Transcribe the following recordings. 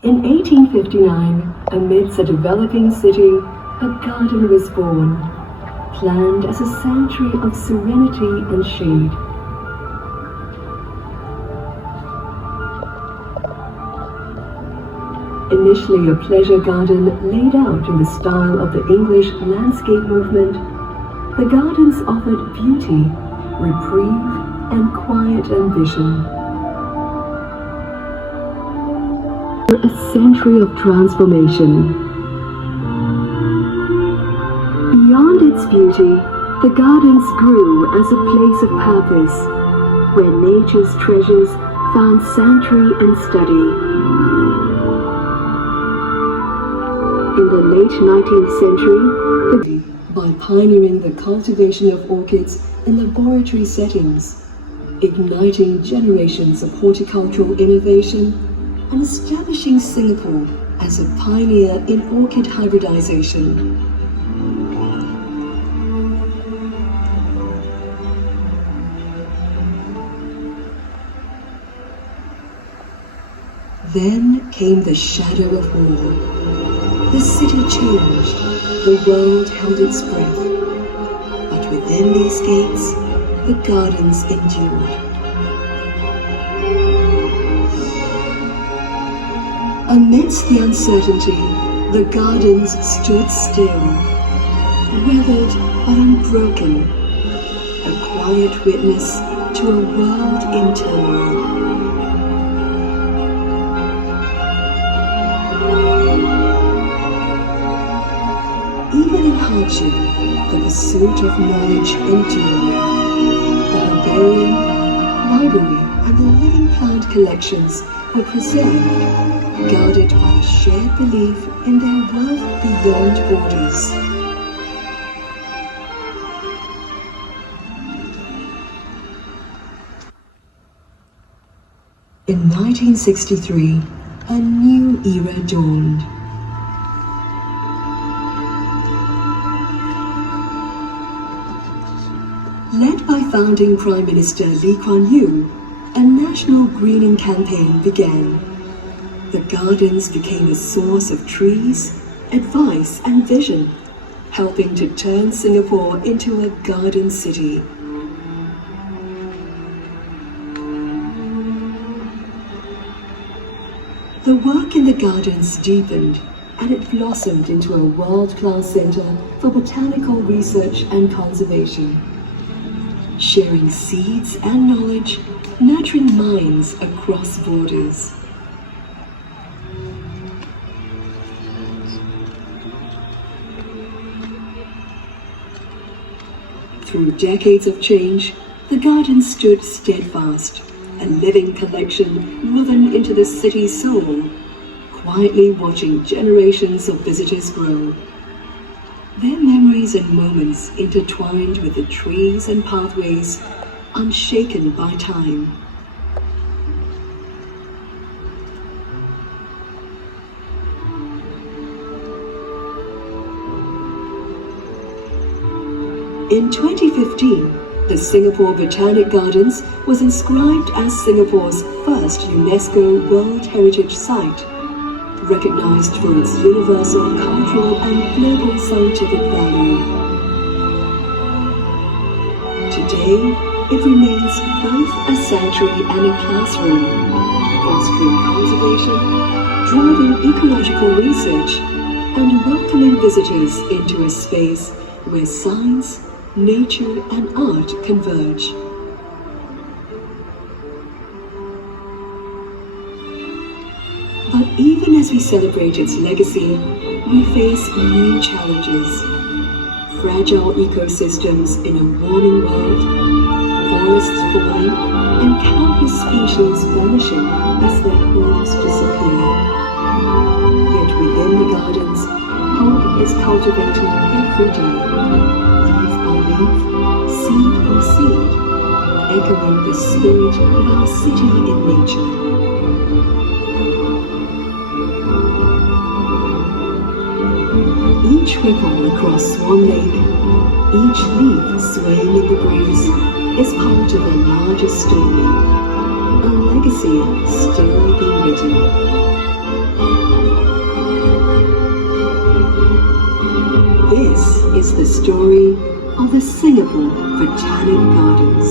In 1859, amidst a developing city, a garden was born, planned as a sanctuary of serenity and shade. Initially a pleasure garden laid out in the style of the English landscape movement, the gardens offered beauty, reprieve, and quiet ambition. A century of transformation. Beyond its beauty, the gardens grew as a place of purpose, where nature's treasures found sanctuary and study. In the late 19th century, by pioneering the cultivation of orchids in laboratory settings, igniting generations of horticultural innovation, and establishing Singapore as a pioneer in orchid hybridization. Then came the shadow of war. The city changed, the world held its breath, but within these gates, the gardens endured. Amidst the uncertainty, the gardens stood still, weathered but unbroken, a quiet witness to a world in turmoil. Even in hardship, the pursuit of knowledge endured. The herbarium, library, and the living plant collections were preserved, guarded by a shared belief in their worth beyond borders. In 1963, a new era dawned. Led by founding Prime Minister Lee Kuan Yew, a national greening campaign began. The gardens became a source of trees, advice and vision, helping to turn Singapore into a garden city. The work in the gardens deepened, and it blossomed into a world-class center for botanical research and conservation, sharing seeds and knowledge, nurturing minds across borders. Through decades of change, the garden stood steadfast, a living collection woven into the city's soul, quietly watching generations of visitors grow. Their memories and moments intertwined with the trees and pathways, unshaken by time. In 2015, the Singapore Botanic Gardens was inscribed as Singapore's first UNESCO World Heritage Site, recognized for its universal cultural and global scientific value. Today, it remains both a sanctuary and a classroom, fostering conservation, driving ecological research, and welcoming visitors into a space where science, nature and art converge. But even as we celebrate its legacy, we face new challenges. Fragile ecosystems in a warming world, forests falling, and countless species vanishing as their homes disappear. Yet within the gardens, hope is cultivated every day. Seed by seed, echoing the spirit of our city in nature. Each ripple across Swan Lake, each leaf swaying in the breeze, is part of a larger story, a legacy still being written. story of the Singapore Botanic Gardens.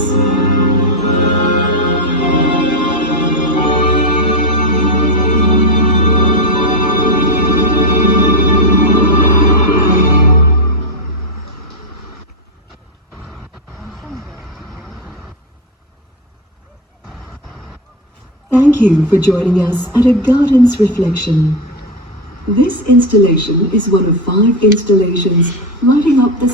Thank you for joining us at A Garden's Reflection. This installation is one of 5 installations lighting up the